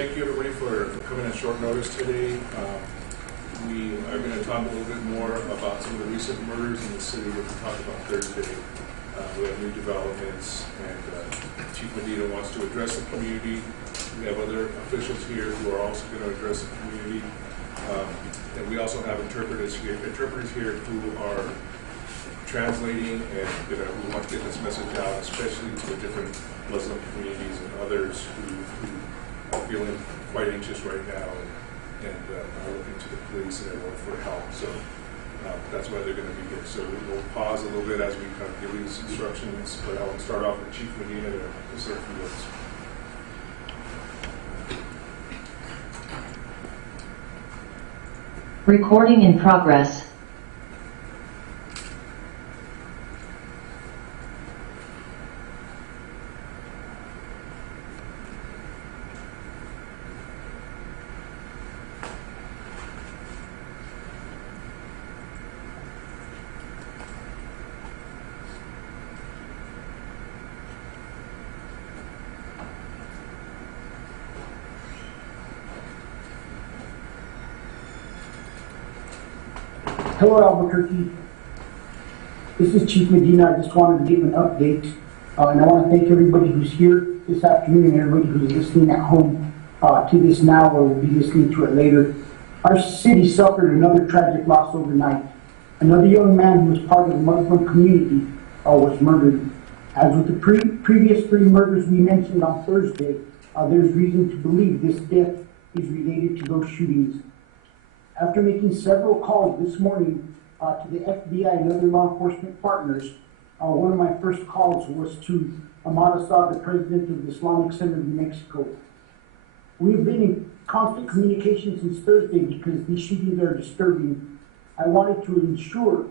Thank you everybody for coming at short notice today. We are going to talk a little bit more about some of the recent murders in the city that we talked about Thursday. We have new developments, and Chief Medina wants to address the community. We have other officials here who are also going to address the community. And we also have interpreters here who are translating and who want to get this message out, especially to the different Muslim communities and others who are feeling quite anxious right now and are looking to the police and everyone for help. So that's why they're going to be here. So we'll pause a little bit as we kind of give these instructions, but I'll start off with Chief Medina to say a few words. Recording in progress. Hello, Albuquerque. This is Chief Medina. I just wanted to give an update, and I want to thank everybody who's here this afternoon and everybody who's listening at home to this now or will be listening to it later. Our city suffered another tragic loss overnight. Another young man who was part of the Muslim community was murdered. As with the previous 3 murders we mentioned on Thursday, there's reason to believe this death is related to those shootings. After making several calls this morning to the FBI and other law enforcement partners, one of my first calls was to Ahmad Assad, the president of the Islamic Center of New Mexico. We have been in constant communication since Thursday because these shootings are disturbing. I wanted to ensure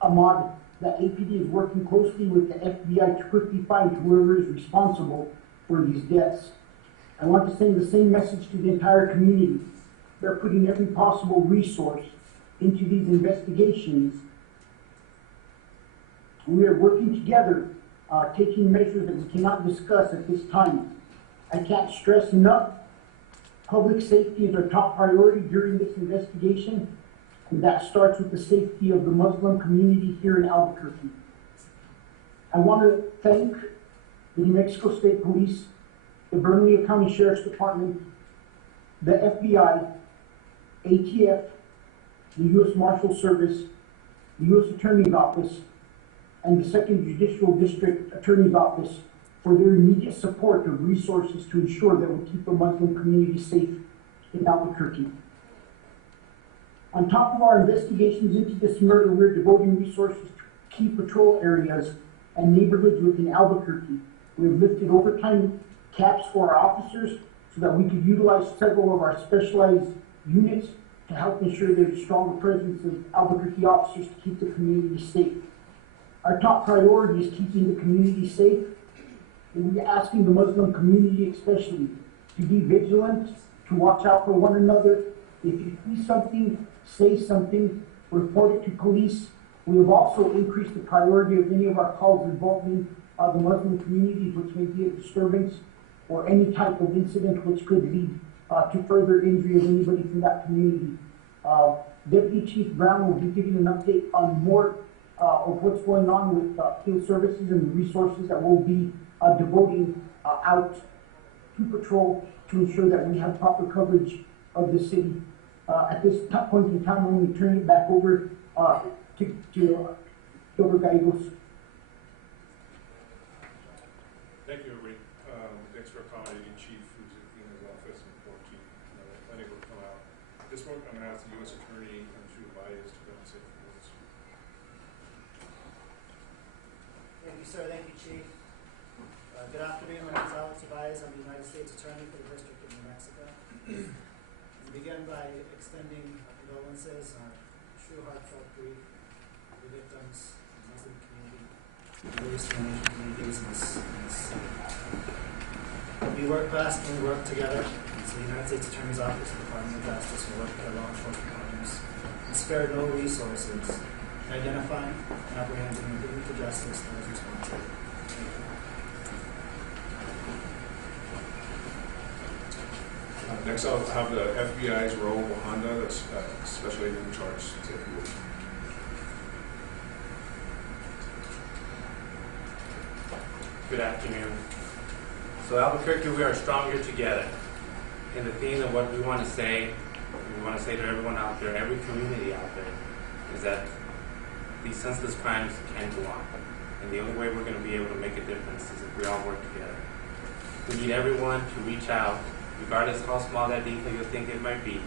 Ahmad that APD is working closely with the FBI to quickly find whoever is responsible for these deaths. I want to send the same message to the entire community. They're putting every possible resource into these investigations. We are working together, taking measures that we cannot discuss at this time. I can't stress enough, public safety is our top priority during this investigation, and that starts with the safety of the Muslim community here in Albuquerque. I want to thank the New Mexico State Police, the Bernalillo County Sheriff's Department, the FBI, ATF, the U.S. Marshal Service, the U.S. Attorney's Office, and the 2nd Judicial District Attorney's Office for their immediate support of resources to ensure that we keep the Muslim community safe in Albuquerque. On top of our investigations into this murder, we're devoting resources to key patrol areas and neighborhoods within Albuquerque. We've lifted overtime caps for our officers so that we could utilize several of our specialized units to help ensure there's a stronger presence of Albuquerque officers to keep the community safe. Our top priority is keeping the community safe, and we're asking the Muslim community especially to be vigilant, to watch out for one another. If you see something, say something, report it to police. We have also increased the priority of any of our calls involving the Muslim communities, which may be a disturbance or any type of incident which could lead to further injury of anybody from that community. Deputy Chief Brown will be giving an update on more of what's going on with field services and the resources that we'll be devoting out to patrol to ensure that we have proper coverage of the city. At this point in time, I'm going to turn it back over to Gilbert Gallegos. Thank you, everybody. Thanks for accommodating Chief, who's in his office in quarantine, unable to come out. At this point, I'm going to ask the U.S. Attorney, Andrew Baez, to come and say a few words. Thank you, sir. Thank you, Chief. Good afternoon. My name is Alex Baez. I'm the United States Attorney for the District of New Mexico. We begin by extending our condolences and our true heartfelt grief to the victims of the Muslim community, the various Asian communities in this city. We work best when we work together. So the United States Attorney's Office, the Department of Justice, will work with our law enforcement partners and spare no resources in identifying and apprehending and bringing to justice those responsible. Next, I'll have the FBI's Raul Honda, that's Special Agent in Charge. Take it away. Good afternoon. So Albuquerque, we are stronger together. And the thing of what we want to say to everyone out there, every community out there, is that these senseless crimes can't go on. And the only way we're going to be able to make a difference is if we all work together. We need everyone to reach out, regardless how small that detail you think it might be.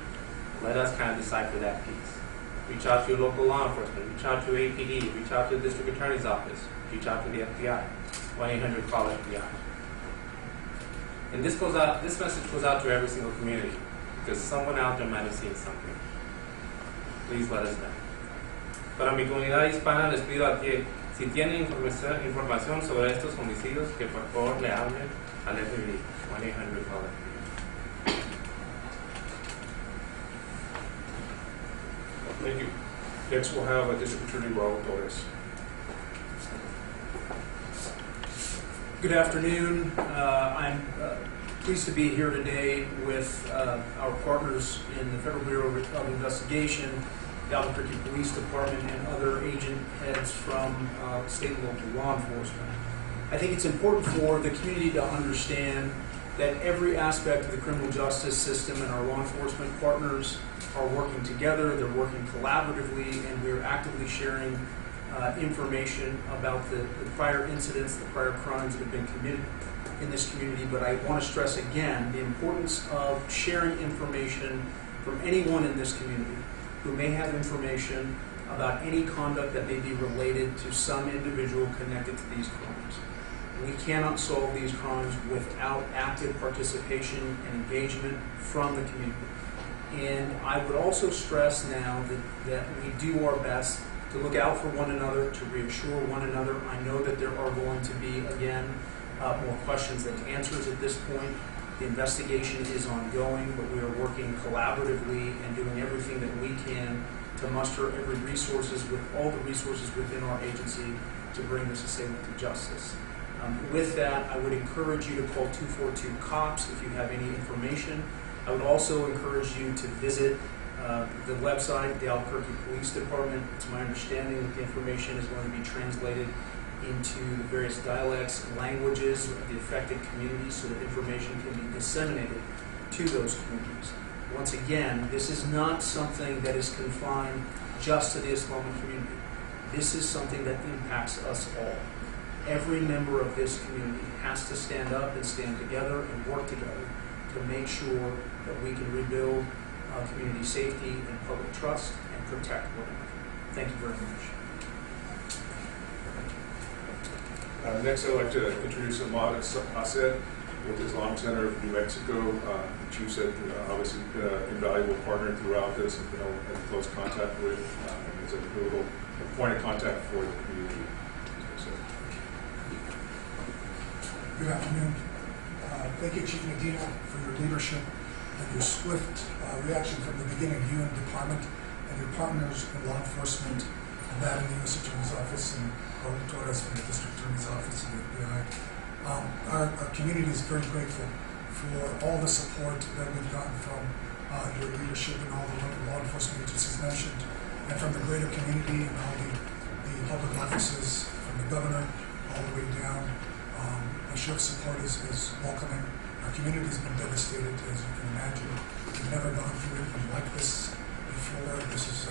Let us kind of decipher that piece. Reach out to your local law enforcement, reach out to APD, reach out to the district attorney's office, reach out to the FBI. 1-800-CALL-FBI. And this message goes out to every single community, because someone out there might have seen something. Please let us know. Para mi comunidad hispana les pido a que si tienen información sobre estos homicidios, que por favor le hablen al FBI. 1-800-CALL-FBI. Thank you. Next, we'll have District Attorney Raul Torres. Good afternoon. I'm pleased to be here today with our partners in the Federal Bureau of Investigation, the Albuquerque Police Department, and other agent heads from state and local law enforcement. I think it's important for the community to understand that every aspect of the criminal justice system and our law enforcement partners are working together, they're working collaboratively, and we're actively sharing information about the prior incidents, the prior crimes that have been committed in this community. But I want to stress again the importance of sharing information from anyone in this community who may have information about any conduct that may be related to some individual connected to these crimes. We cannot solve these crimes without active participation and engagement from the community. And I would also stress now that we do our best to look out for one another, to reassure one another. I know that there are going to be, again, more questions than answers at this point. The investigation is ongoing, but we are working collaboratively and doing everything that we can to muster every resources with all the resources within our agency to bring this assailant to justice. With that, I would encourage you to call 242-COPS if you have any information. I would also encourage you to visit the website, the Albuquerque Police Department. It's my understanding that the information is going to be translated into the various dialects and languages of the affected communities so that information can be disseminated to those communities. Once again, this is not something that is confined just to the Islamic community. This is something that impacts us all. Every member of this community has to stand up and stand together and work together to make sure that we can rebuild community safety and public trust and protect one another. Thank you very much. Next, I'd like to introduce Ahmad Asad with Islamic Center of New Mexico. The chief said, obviously, been an invaluable partner throughout this, and been in close contact with, and is a pivotal point of contact for the community. Good afternoon. Thank you, Chief Medina, for your leadership and your swift reaction from the beginning, you and the department and your partners in law enforcement, and that in the U.S. Attorney's Office and Raul Torres from the District Attorney's Office and the FBI. Our community is very grateful for all the support that we've gotten from your leadership and all the law enforcement agencies mentioned, and from the greater community and all the public offices, from the governor all the way down. The sheriff's support is welcoming. Our community has been devastated, as you can imagine. We've never gone through anything like this before. This is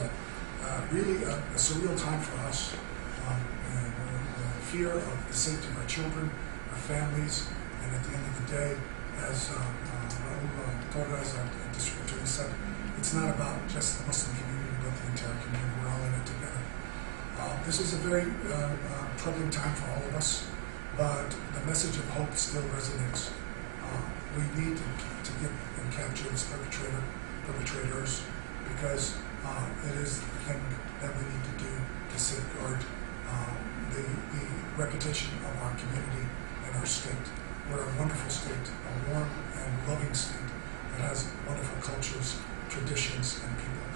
really a surreal time for us. The fear of the safety of our children, our families, and at the end of the day, as Raul Torres, our district attorney, said, it's not about just the Muslim community, but the entire community. We're all in it together. This is a very troubling time for all of us, but the message of hope still resonates. We need to get and capture this perpetrators, because it is the thing that we need to do to safeguard the reputation of our community and our state. We're a wonderful state, a warm and loving state that has wonderful cultures, traditions, and people.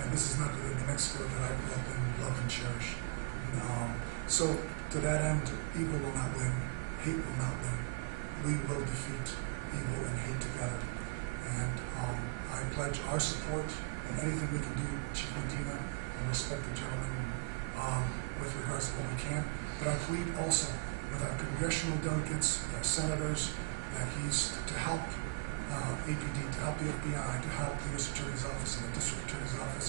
And this is not the New Mexico that I grew up in, love and cherish. So to that end, evil will not win, hate will not win. We will defeat evil and hate together. And pledge our support and anything we can do, Chief Medina, and respect the gentleman with regards to what we can. But I plead also with our congressional delegates, with our senators, that he's to help APD, to help the FBI, to help the U.S. Attorney's Office and the District Attorney's Office,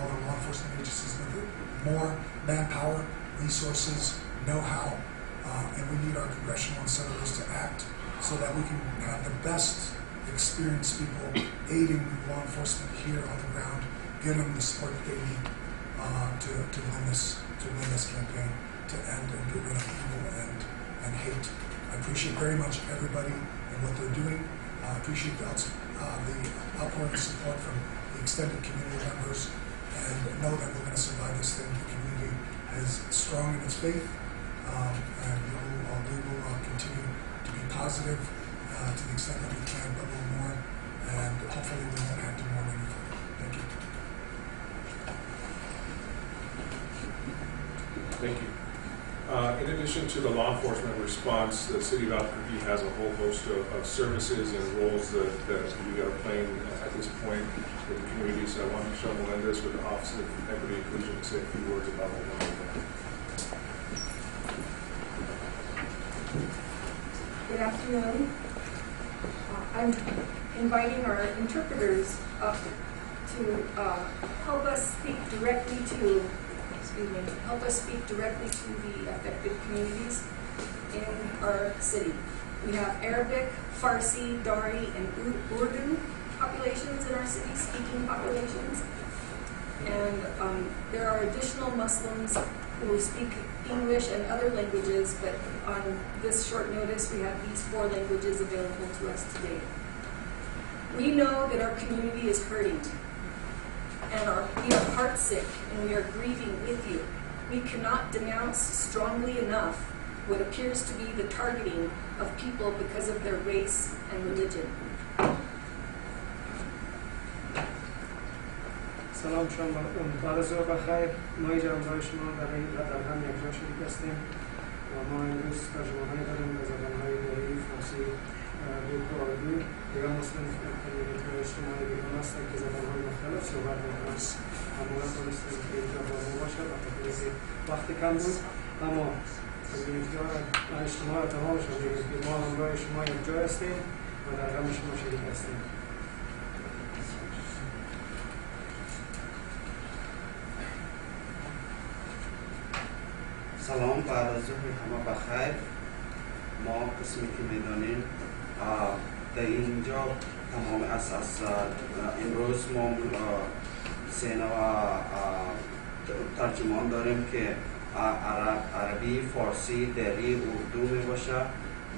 all the law enforcement agencies, with more manpower, resources, know-how, and we need our congressional and senators to act so that we can have the best experienced people aiding law enforcement here on the ground, give them the support that they need to win this campaign, to end and get rid of evil and hate. I appreciate very much everybody and what they're doing. I appreciate the upward support from the extended community members, and know that we're going to survive this thing. The community is strong in its faith, and we will continue to be positive to the extent that we can, but we'll mourn, and hopefully we won't have to mourn any further. Thank you. Thank you. In addition to the law enforcement response, the City of Albuquerque has a whole host of services and roles that we are playing at this point with the community. So I want Michelle Melendez with the Office of Equity and Inclusion to say a few words about what we're doing. Good afternoon. I'm inviting our interpreters up to help us speak directly to the affected communities in our city. We have Arabic, Farsi, Dari, and Urdu populations in our city, speaking populations. And there are additional Muslims who speak English and other languages, but on this short notice, we have these 4 languages available to us today. We know that our community is hurting, and we are heartsick, and we are grieving with you. We cannot denounce strongly enough what appears to be the targeting of people because of their race and religion. سلام شما بعد از ظهر بخیر. ما اینجا برای شما برای این قدر هم یک جا شریک هستیم و ما امروز ترجمه‌هایی داریم به زبان‌های دری، فارسی، عربی و اردو. دیگر مسلم کمیونیتی اجتماعی بیرون هستند که زبان‌های مختلف صحبت می‌کنند. اما نتونستیم که اینجا با ما باشد و خاطر اینکه وقت کم بود، اما کمیونیتی‌ها و اجتماع تمامشان می‌گوید که ما همراه شما یک جا هستیم و در غم شما شریک هستیم. سلام، بعد از ظهر همه بخیر. ما قسمی که میدانیم در اینجا تمام از امروز ما سه نوع ترجمان داریم که عربی، فارسی، دری، اردو می باشه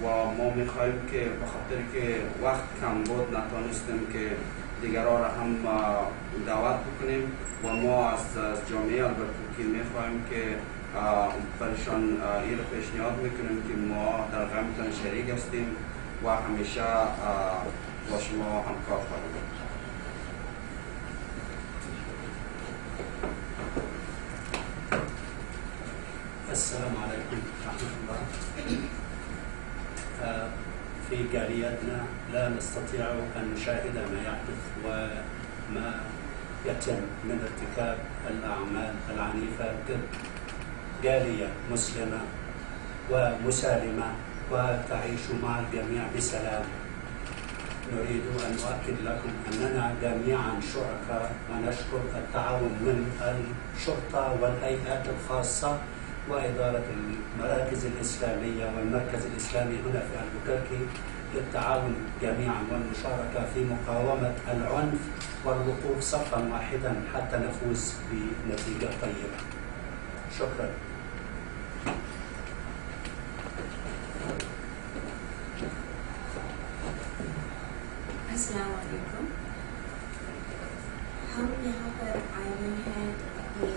و ما میخواهیم که به خاطر که وقت کم بود نتونستیم که دیگران را هم دعوت بکنیم و ما از جامعه البرکوکی میخواهیم که برشان این رو پیشنهاد میکنیم که ما در غمتان شریک هستیم و همیشه با شما همکار خواهیم بود. السلام عليكم ورحمة الله. في جاليتنا لا نستطيع أن نشاهد ما يحدث وما يتم من ارتكاب الأعمال العنيفة ضد جالية مسلمة ومسالمة وتعيش مع الجميع بسلام. نريد أن نؤكد لكم أننا جميعا شركاء ونشكر التعاون من الشرطة والهيئات الخاصة وإدارة المراكز الإسلامية والمركز الإسلامي هنا في البوكركي للتعاون جميعا والمشاركة في مقاومة العنف والوقوف صفا واحدا حتى نفوز بنتيجة طيبة. شكرا. अस्सलाम वालेकुम। हम यहाँ पर आए हुए हैं अपने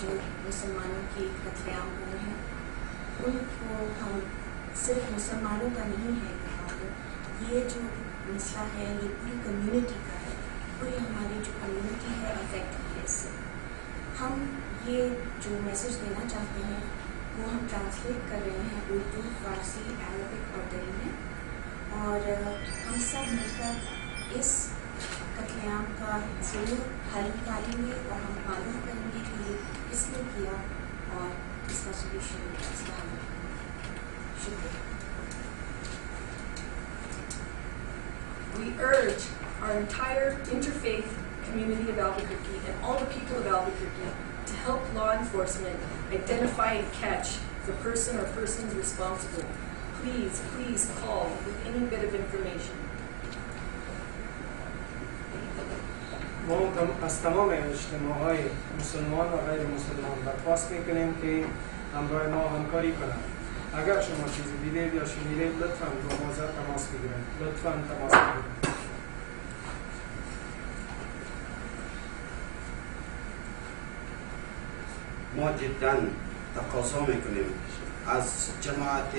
जो मुसलमानों की कत्लेआम हुए हैं उनको हम सिर्फ मुसलमानों का नहीं है यहाँ पर, ये जो मसला है ये पूरी कम्युनिटी का है, पूरी हमारी जो कम्युनिटी है अफेक्ट है इससे। हम ये जो मैसेज देना चाहते हैं वो हम ट्रांसलेट कर रहे हैं उर्दू, फारसी, अरबिक और दरी में, और हम सब मिलकर इस कत्लेआम का ज़रूर हल निकालेंगे और हम मालूम करेंगे कि ये किसने किया और इसका सोल्यूशन इसका हल। शुक्रिया। We urge our entire interfaith community of Albuquerque and all the people of Albuquerque to help law enforcement identify and catch the person or persons responsible. Please, please call with any bit of information. ما از تمام اجتماعهای مسلمان و غیر مسلمان درخواست میکنیم که همراه ما همکاری کنند. اگر شما چیزی دیدید یا شنیدید لطفاً با ما تماس بگیرید. لطفاً تماس بگیرید. ما جدا تقاضا میکنیم از جماعت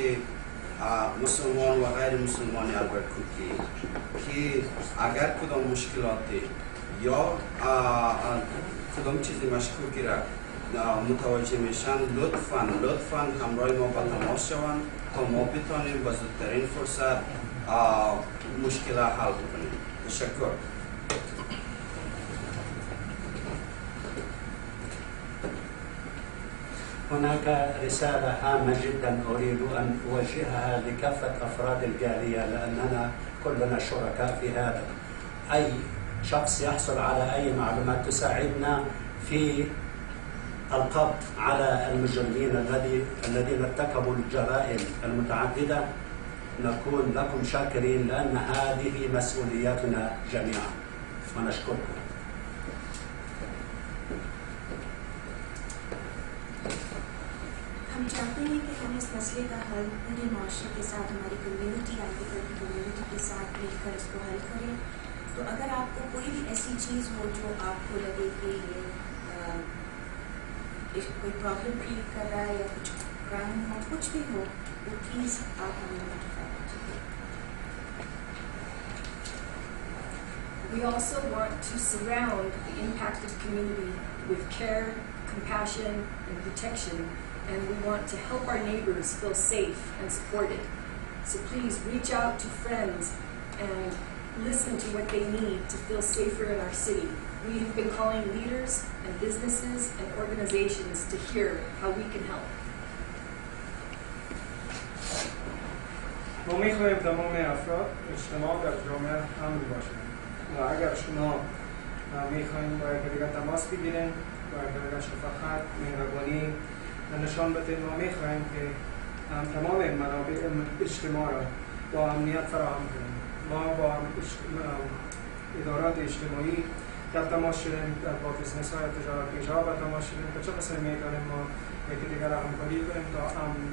مسلمان و غیر مسلمان البرکوکی که اگر کدام مشکلاتی یا کدام چیزی مشکوکی را متوجه میشن لطفاً همراه ما با تماس شوند تا ما بتانیم با زودترین فرصت مشکل حل بکنیم. تشکر. هناك رسالة هامة جدا أريد أن أوجهها لكافة أفراد الجالية لأننا كلنا شركاء في هذا. أي شخص يحصل على أي معلومات تساعدنا في القبض على المجرمين الذين ارتكبوا الجرائم المتعددة نكون لكم شاكرين لأن هذه مسؤولياتنا جميعا ونشكركم. हम चाहते हैं कि हम इस मसले का हल पूरे माशरे के साथ हमारी कम्युनिटी आलबुकर्क की कम्युनिटी के साथ मिलकर इसको हल करें। तो अगर आपको कोई भी ऐसी चीज़ हो जो आपको लगे कि ये कोई प्रॉब्लम क्रिएट कर रहा है या कुछ क्राइम हो कुछ भी हो तो प्लीज़ आप हमें नोटिफाई कीजिए। We also want to surround the impacted community with care, compassion, and protection, and we want to help our neighbors feel safe and supported. So please reach out to friends and listen to what they need to feel safer in our city. We have been calling leaders and businesses and organizations to hear how we can help. ما میخواهیم تمام افراد اجتماع در جامعه امن باشند و اگر شما میخواهیم با یکدیگر تماس بگیریم با یکدیگر شفقت مهربانی نشان بدهیم ما میخواهیم که تمام منابع اجتماع را با امنیت فراهم کنیم. ما با ادارات اجتماعی در تماس شدیم، با بزنس های تجارت پیشا با تماس شدیم که چه قسم میتونیم ما یکدیگر را همکاری کنیم تا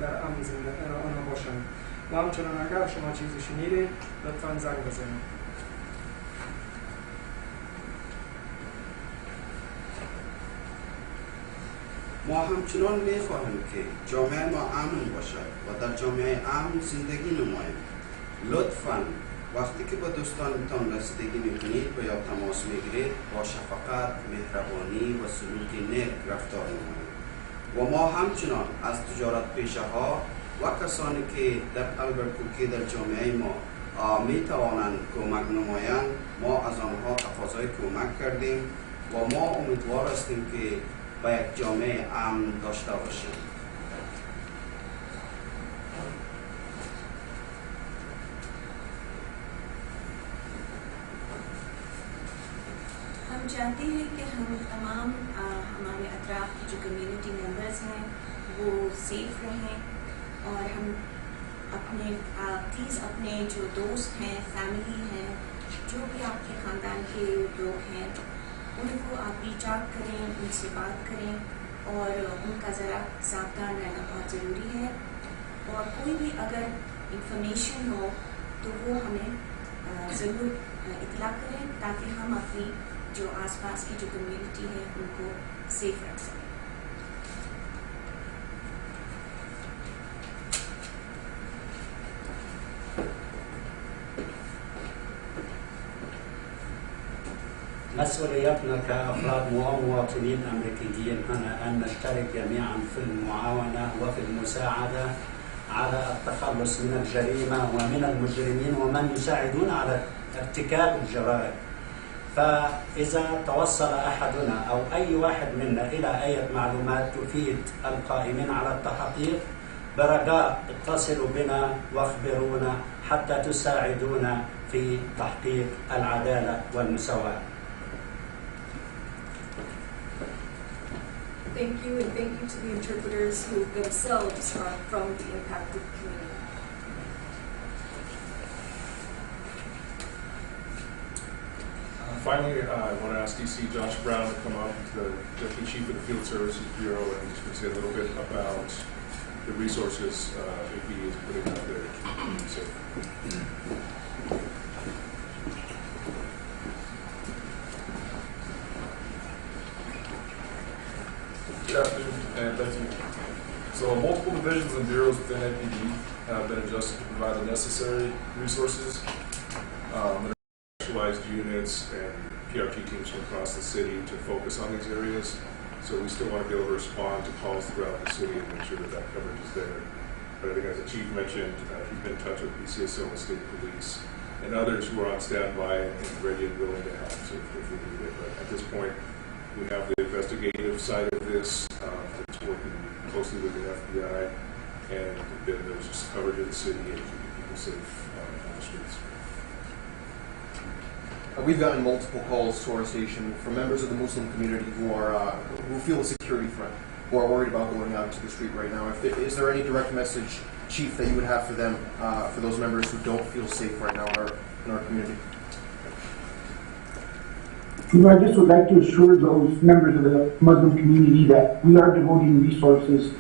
در امن آنها باشند. و همچنان اگر شما چیزی شنیدید لطفاً زنگ بزنید. ما همچنان میخواهیم که جامعه ما امن باشد و در جامعه امن زندگی نماییم. لطفاً وقتی که با دوستانتان رسیدگی میکنید و یا تماس میگیرید با شفقت، مهربانی و سلوک نیک رفتار نمایید. و ما همچنان از تجارت پیشه ها و کسانی که در البرکوکی در جامعه ما میتوانند کمک نمایند ما از آنها تقاضای کمک کردیم و ما امیدوار هستیم که با یک جامعه امن داشته باشیم. हम चाहते हैं कि हम तमाम हमारे अतराफ की जो community members हैं वो सेफ रहें और हम अपने प्लीज़ अपने जो दोस्त हैं, फैमिली हैं, जो भी आपके ख़ानदान के लोग हैं उनको आप रीच आउट करें, उनसे बात करें और उनका ज़रा सावधान रहना बहुत ज़रूरी है। और कोई भी अगर इंफॉर्मेशन हो तो वो हमें ज़रूर इतला करें ताकि हम अपनी जो आसपास की जो कम्युनिटी है उनको सेफ रख सकें। مسؤوليتنا كأفراد ومواطنين أمريكيين هنا أن نشترك جميعا في المعاونة وفي المساعدة على التخلص من الجريمة ومن المجرمين ومن يساعدون على ارتكاب الجرائم. فإذا توصل أحدنا أو أي واحد منا إلى أي معلومات تفيد القائمين على التحقيق برجاء اتصلوا بنا واخبرونا حتى تساعدونا في تحقيق العدالة والمساواة. Thank you, and thank you to the interpreters who themselves are from the impacted community. Finally, I want to ask DC Josh Brown to come up, the Deputy Chief of the Field Services Bureau, and he's going to say a little bit about the resources APD is putting out there to keep people safe. Good afternoon, and thank you. So multiple divisions and bureaus within APD have been adjusted to provide the necessary resources. Specialized units and KRQE teams from across the city to focus on these areas. So we still want to be able to respond to calls throughout the city and make sure that that coverage is there. But I think as the chief mentioned, he's been in touch with PCSO and state police and others who are on standby and ready and willing to help if we need it. But at this point, we have the investigative side of this that's working closely with the FBI, and then there's just coverage of the city and keeping people safe on the streets. We've gotten multiple calls to our station from members of the Muslim community who feel a security threat, who are worried about going out into the street right now. Is there any direct message, Chief, that you would have for them, for those members who don't feel safe right now in our community? I just would like to assure those members of the Muslim community that we are devoting resources,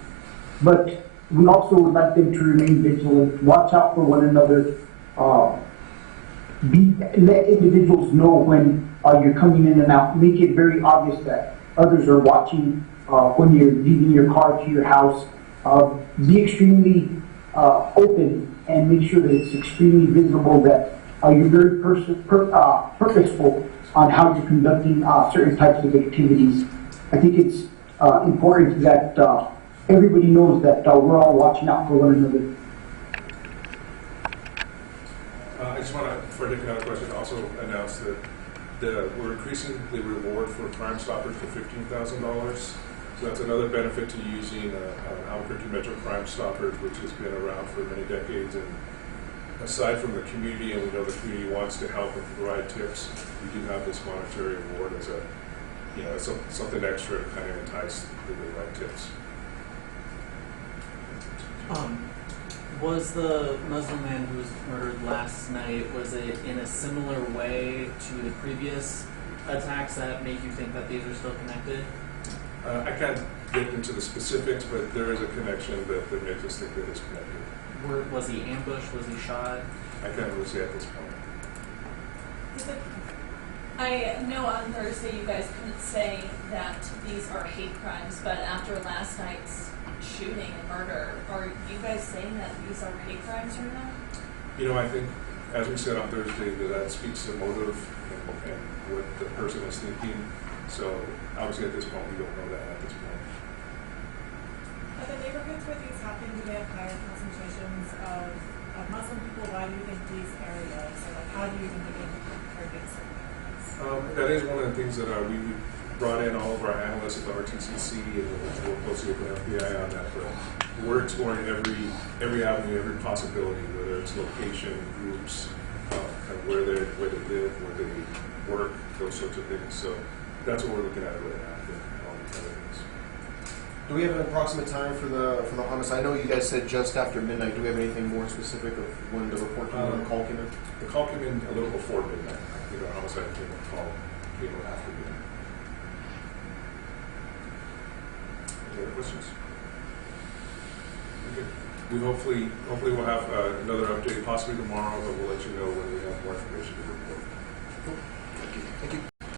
but we also would like them to remain vigilant, watch out for one another, let individuals know when you're coming in and out. Make it very obvious that others are watching when you're leaving your car to your house. Be extremely open and make sure that it's extremely visible that you're very purposeful on how you're conducting certain types of activities. I think it's important that everybody knows that we're all watching out for one another. I just want to, before I take another question, also announce that we're increasing the reward for Crime Stoppers to $15,000. So that's another benefit to using Albuquerque Metro Crime Stoppers, which has been around for many decades. And aside from the community, and we know the community wants to help and provide tips, we do have this monetary award as a, something extra to kind of entice the right tips. Was the Muslim man who was murdered last night, was it in a similar way to the previous attacks that make you think that these are still connected? I can't get into the specifics, but there is a connection that makes us think that it's connected. Was he ambushed? Was he shot? I can't really say at this point. I know on Thursday you guys couldn't say that these are hate crimes, but after last night's shooting and murder, are you guys saying that these are hate crimes right now? I think, as we said on Thursday, that speaks to motive and what the person is thinking. So, obviously, at this point, we don't know that at this point. Are the neighborhoods where these happen, do they have higher concentrations of Muslim people? Why do you think these areas, or how do you think they can target certain areas? That is one of the things that we brought in all of our analysts at the RTCC and we'll work closely with the FBI on that. But we're exploring every avenue, every possibility, whether it's location, groups, kind of where they live, where they work, those sorts of things. So that's what we're looking at right now. All these other things. Do we have an approximate time for the homicide? I know you guys said just after midnight. Do we have anything more specific of when the report came in, the call came in? The call came in a little before midnight. The homicide came after midnight. Any other questions? Okay. We hopefully we'll have another update possibly tomorrow, but we'll let you know when we have more information to report. Cool. Thank you.